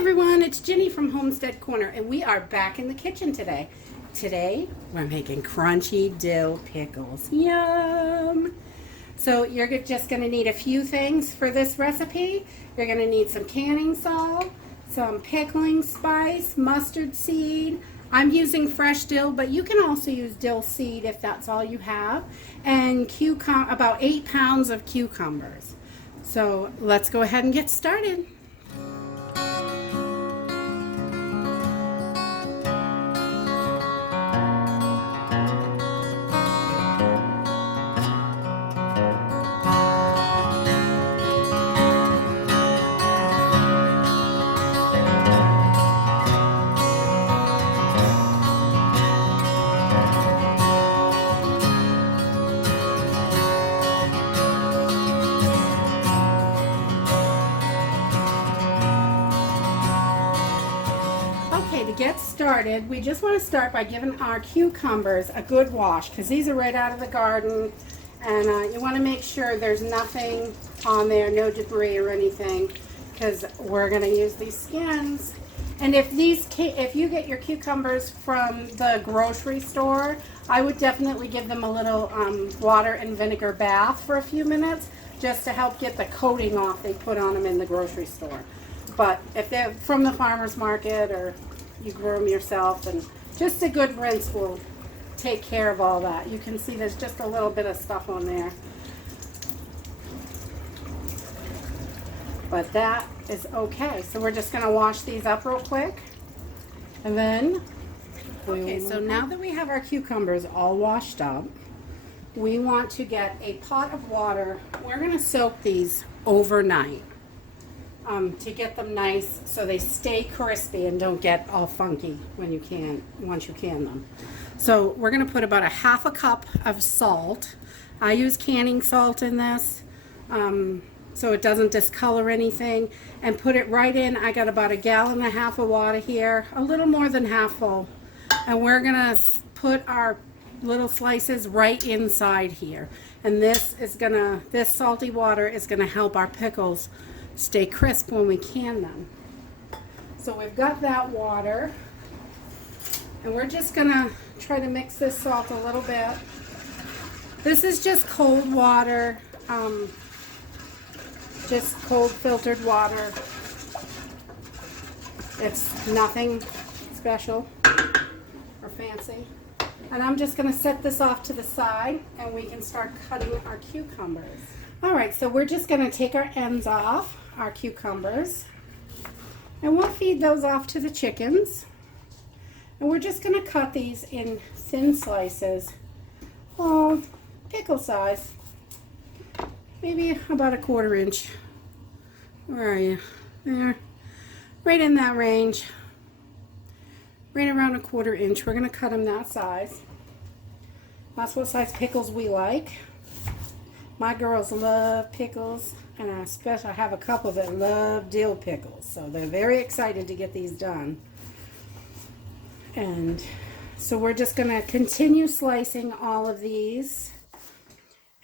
Everyone, it's Ginny from Homestead Corner, and we are back in the kitchen today. Today, we're making crunchy dill pickles. Yum! So you're just going to need a few things for this recipe. You're going to need some canning salt, some pickling spice, mustard seed. I'm using fresh dill, but you can also use dill seed if that's all you have, and about 8 pounds of cucumbers. So let's go ahead and get started. Okay, to get started, we just want to start by giving our cucumbers a good wash because these are right out of the garden, and you want to make sure there's nothing on there, no debris or anything, because we're going to use these skins. And if you get your cucumbers from the grocery store, I would definitely give them a little water and vinegar bath for a few minutes just to help get the coating off they put on them in the grocery store. But if they're from the farmer's market or you grow them yourself, and just a good rinse will take care of all that. You can see there's just a little bit of stuff on there. But that is okay. So we're just going to wash these up real quick. And then, okay, so now that we have our cucumbers all washed up, we want to get a pot of water. We're going to soak these overnight. To get them nice so they stay crispy and don't get all funky once you can them. So we're going to put about a half a cup of salt. I use canning salt in this so it doesn't discolor anything, and put it right in. I got about 1.5 gallons of water here, a little more than half full, and we're going to put our little slices right inside here, and this salty water is going to help our pickles stay crisp when we can them. So we've got that water, and we're just gonna try to mix this salt a little bit. This is just cold water, just cold filtered water. It's nothing special or fancy. And I'm just gonna set this off to the side and we can start cutting our cucumbers. All right, so we're just gonna take our ends off our cucumbers, and we'll feed those off to the chickens. And we're just going to cut these in thin slices, pickle size, maybe about 1/4 inch. Where are you? There, right in that range, right around 1/4 inch. We're going to cut them that size. That's what size pickles we like. My girls love pickles, and I have a couple that love dill pickles, so they're very excited to get these done. And so we're just going to continue slicing all of these,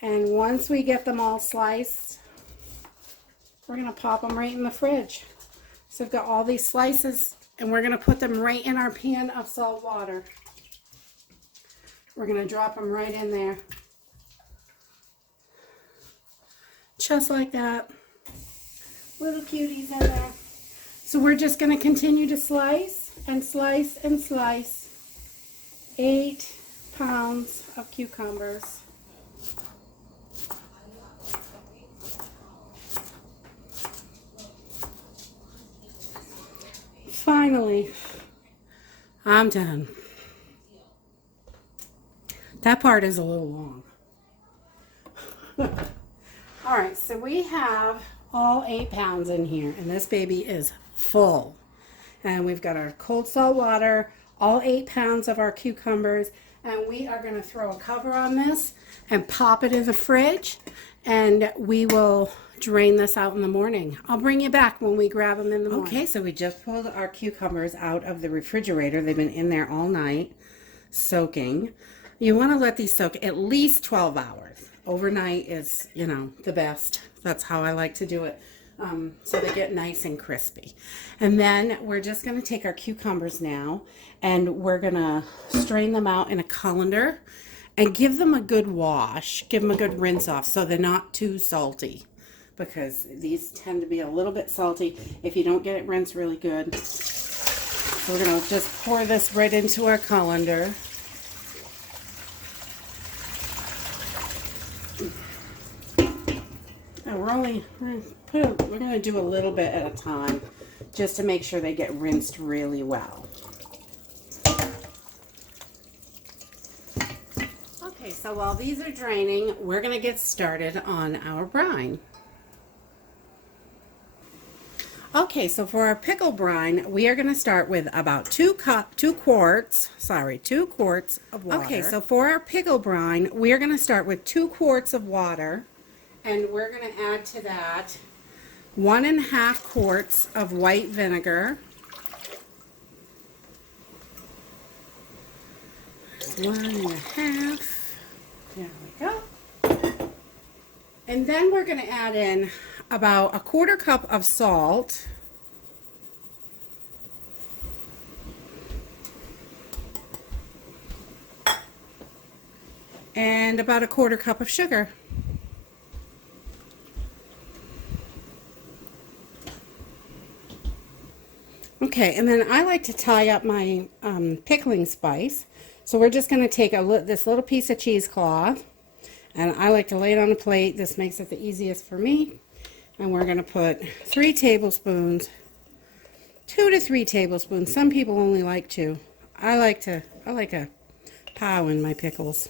and once we get them all sliced, we're going to pop them right in the fridge. So we've got all these slices, and we're going to put them right in our pan of salt water. We're going to drop them right in there. Just like that. Little cuties in there. So we're just going to continue to slice and slice and slice 8 pounds of cucumbers. Finally, I'm done. That part is a little long. All right, so we have all 8 pounds in here, and this baby is full. And we've got our cold salt water, all 8 pounds of our cucumbers, and we are going to throw a cover on this and pop it in the fridge, and we will drain this out in the morning. I'll bring you back when we grab them in the morning. Okay, so we just pulled our cucumbers out of the refrigerator. They've been in there all night soaking. You want to let these soak at least 12 hours. Overnight is, the best. That's how I like to do it. so they get nice and crispy. And then we're just going to take our cucumbers now, and we're going to strain them out in a colander and give them a good wash, give them a good rinse off so they're not too salty, because these tend to be a little bit salty if you don't get it rinsed really good. So we're going to just pour this right into our colander. And we're going to do a little bit at a time just to make sure they get rinsed really well. Okay, so while these are draining, we're going to get started on our brine. Okay, so for our pickle brine, we are going to start with about 2 quarts of water. Okay, so for our pickle brine, we are going to start with 2 quarts of water, and we're going to add to that 1.5 quarts of white vinegar, 1.5. There we go. And then we're going to add in about 1/4 cup of salt, and about 1/4 cup of sugar. Okay, and then I like to tie up my pickling spice. So we're just going to take this little piece of cheesecloth, and I like to lay it on a plate. This makes it the easiest for me. And we're going to put 3 tablespoons, 2 to 3 tablespoons. Some people only like 2. I like a pow in my pickles.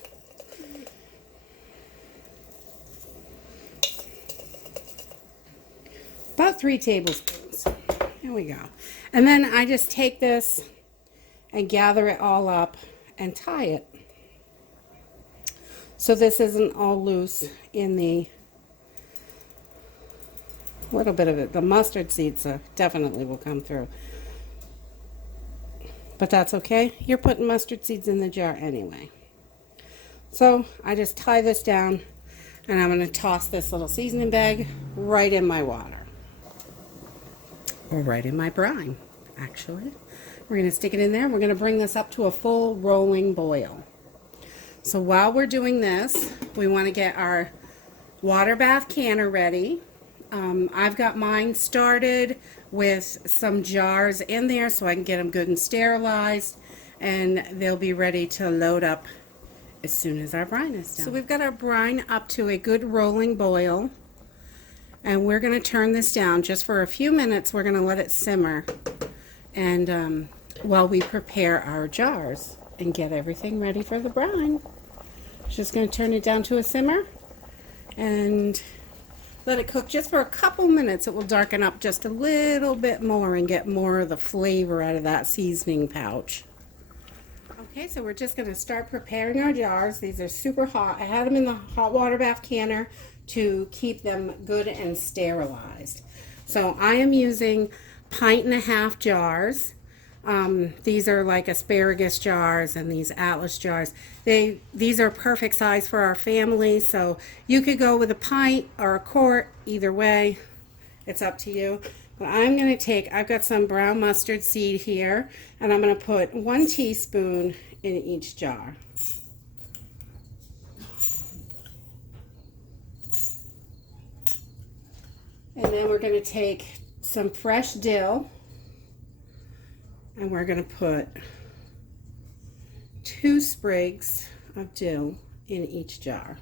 About 3 tablespoons. There we go. And then I just take this and gather it all up and tie it, so this isn't all loose in the little bit of it. The mustard seeds definitely will come through, but that's okay. You're putting mustard seeds in the jar anyway. So I just tie this down, and I'm going to toss this little seasoning bag right in my water, or right in my brine, actually. We're going to stick it in there, and we're going to bring this up to a full rolling boil. So while we're doing this, we want to get our water bath canner ready. I've got mine started with some jars in there so I can get them good and sterilized, and they'll be ready to load up as soon as our brine is done. So we've got our brine up to a good rolling boil, and we're going to turn this down just for a few minutes. We're going to let it simmer, and while we prepare our jars and get everything ready for the brine. Just going to turn it down to a simmer and let it cook just for a couple minutes. It will darken up just a little bit more and get more of the flavor out of that seasoning pouch. Okay, so we're just going to start preparing our jars. These are super hot. I had them in the hot water bath canner to keep them good and sterilized. So I am using 1.5 pint jars. These are like asparagus jars and these Atlas jars. These are perfect size for our family, so you could go with a pint or a quart, either way. It's up to you. But I'm going to take, I've got some brown mustard seed here, and I'm going to put 1 teaspoon in each jar. And then we're going to take some fresh dill, and we're going to put 2 sprigs of dill in each jar.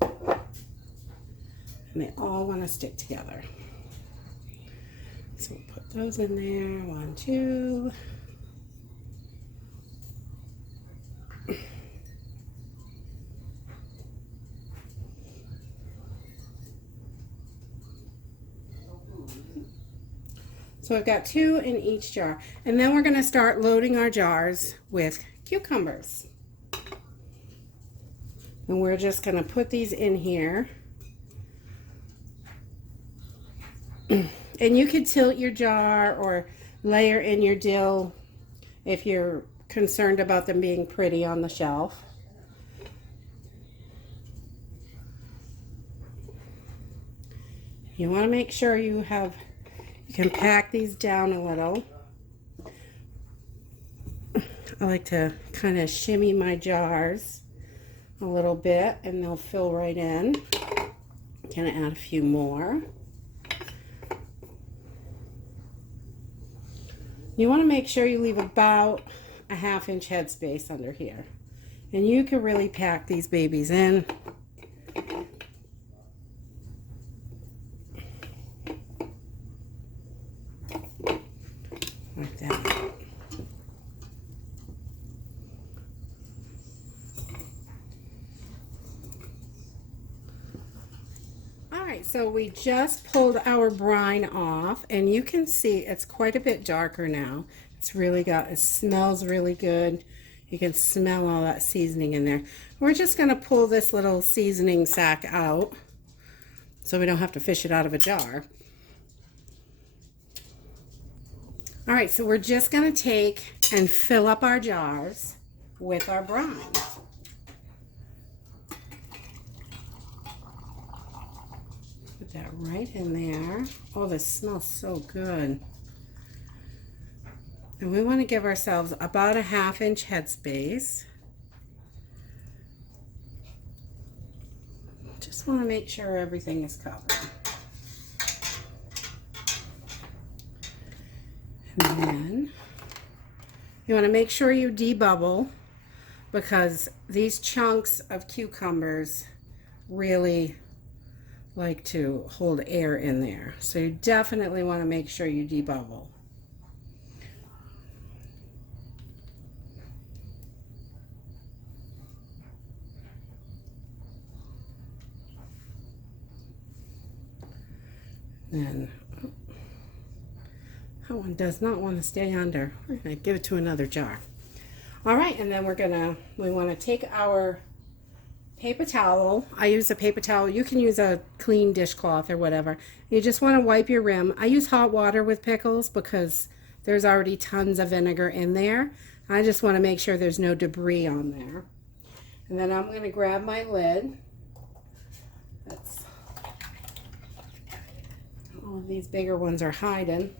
And they all want to stick together. So we'll put those in there. 1, 2. So I've got 2 in each jar. And then we're going to start loading our jars with cucumbers. And we're just going to put these in here. And you could tilt your jar or layer in your dill if you're concerned about them being pretty on the shelf. You want to make sure you can pack these down a little. I like to kind of shimmy my jars a little bit and they'll fill right in. Gonna add a few more. You want to make sure you leave about a 1/2 inch headspace under here. And you can really pack these babies in. Like that. Alright, so we just pulled our brine off, and you can see it's quite a bit darker now. It smells really good. You can smell all that seasoning in there. We're just going to pull this little seasoning sack out so we don't have to fish it out of a jar. Alright, so we're just going to take and fill up our jars with our brine. Put that right in there. Oh, this smells so good. And we want to give ourselves about a 1/2 inch headspace. Just want to make sure everything is covered. And then you want to make sure you debubble, because these chunks of cucumbers really like to hold air in there. So you definitely want to make sure you debubble. Then that one does not want to stay under. We're going to give it to another jar. All right, and then we want to take our paper towel. I use a paper towel. You can use a clean dishcloth or whatever. You just want to wipe your rim. I use hot water with pickles because there's already tons of vinegar in there. I just want to make sure there's no debris on there. And then I'm going to grab my lid. All of these bigger ones are hiding.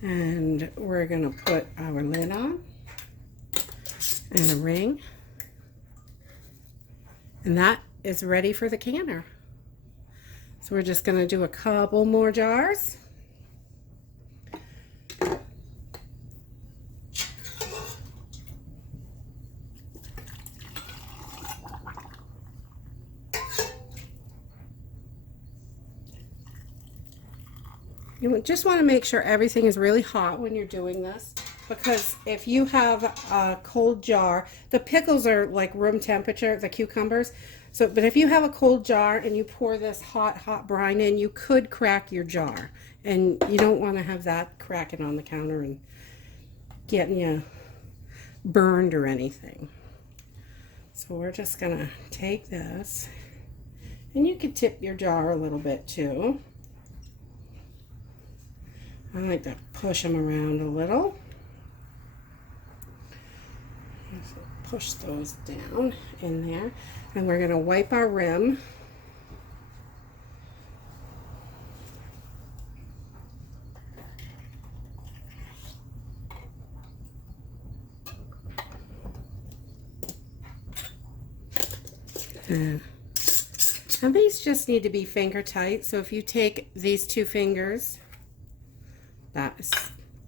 And we're going to put our lid on and a ring. And that is ready for the canner. So we're just going to do a couple more jars. You just want to make sure everything is really hot when you're doing this, because if you have a cold jar, the pickles are like room temperature, the cucumbers. So, but if you have a cold jar and you pour this hot brine in, you could crack your jar, and you don't want to have that cracking on the counter and getting you burned or anything. So we're just gonna take this, and you could tip your jar a little bit too. I like to push them around a little. So push those down in there. And we're going to wipe our rim. And these just need to be finger tight. So if you take these 2 fingers, that is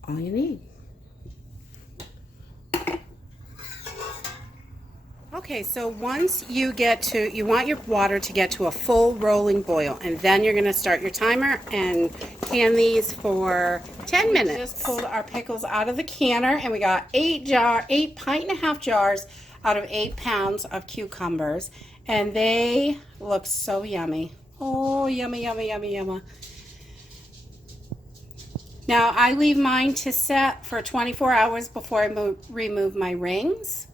all you need. Okay, so once you want your water to get to a full rolling boil, and then you're going to start your timer and can these for 10 minutes. We just pulled our pickles out of the canner, and we got 8 pint and a half jars out of 8 pounds of cucumbers, and they look so yummy. Oh, yummy, yummy, yummy, yummy. Now, I leave mine to set for 24 hours before I remove my rings,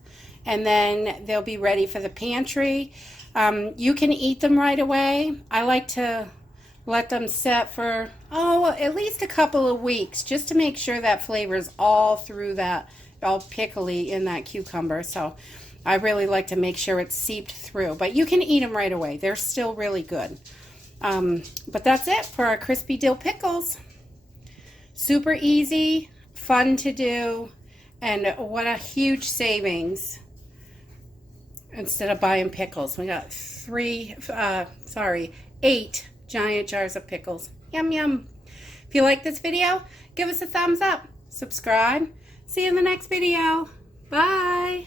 and then they'll be ready for the pantry. You can eat them right away. I like to let them set for, at least a couple of weeks, just to make sure that flavor is all through that, all pickly in that cucumber. So I really like to make sure it's seeped through. But you can eat them right away. They're still really good. But that's it for our crispy dill pickles. Super easy, fun to do, and what a huge savings instead of buying pickles. We got 8 giant jars of pickles. Yum, yum. If you like this video, give us a thumbs up. Subscribe. See you in the next video. Bye.